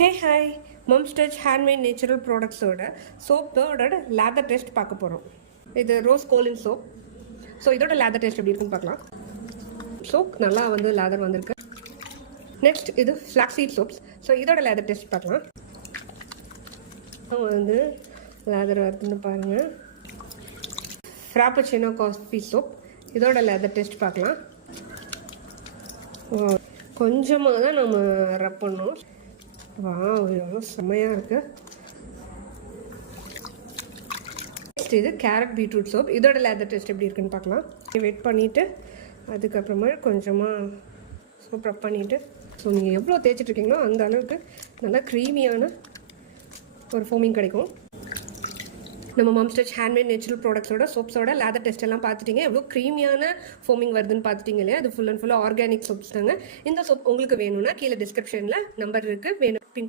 ஹே hi moms touch handmade natural ப்ராடக்ட்ஸோட சோப்போட lather test பார்க்க போகிறோம். இது ரோஸ் கோலின் சோப். ஸோ இதோட லேதர் டெஸ்ட் எப்படி இருக்குன்னு பார்க்கலாம். சோப் நல்லா லேதர் வந்திருக்கு. நெக்ஸ்ட் இது ஃப்ளாக்ஸீட் சோப்ஸ். ஸோ இதோட லேதர் டெஸ்ட் பார்க்கலாம். லேதர் வருதுன்னு பாருங்கள். Frappuccino coffee soap. இதோட லேதர் டெஸ்ட் பார்க்கலாம். கொஞ்சமாக தான் நம்ம ரப் பண்ணோம். எவ்வளோ செம்மையாக இருக்குது. நெக்ஸ்ட் இது கேரட் பீட்ரூட் சோப். இதோட லேதர் டெஸ்ட் எப்படி இருக்குன்னு பார்க்கலாம். வெயிட் பண்ணிவிட்டு அதுக்கப்புறமா கொஞ்சமாக சோப் ரப் பண்ணிவிட்டு ஸோ நீங்கள் எவ்வளோ தேய்ச்சிட்ருக்கீங்களோ அந்த அளவுக்கு நல்லா க்ரீமியான ஒரு ஃபோமிங் கிடைக்கும். நம்ம மம்ஸ் டச் ஹேண்ட்மேட் நேச்சுரல் ப்ராடக்ட்ஸோட சோப்ஸோட லேதர் டெஸ்ட் எல்லாம் பார்த்துட்டீங்க. எவ்வளோ க்ரீமியான ஃபோமிங் வருதுன்னு பார்த்துட்டீங்க இல்லையா? அது ஃபுல் அண்ட் ஃபுல்லாக ஆர்கானிக் சோப்ஸ் தாங்க. இந்த சோப் உங்களுக்கு வேணும்னா கீழே டிஸ்கிரிப்ஷனில் நம்பர் இருக்குது, வேணும்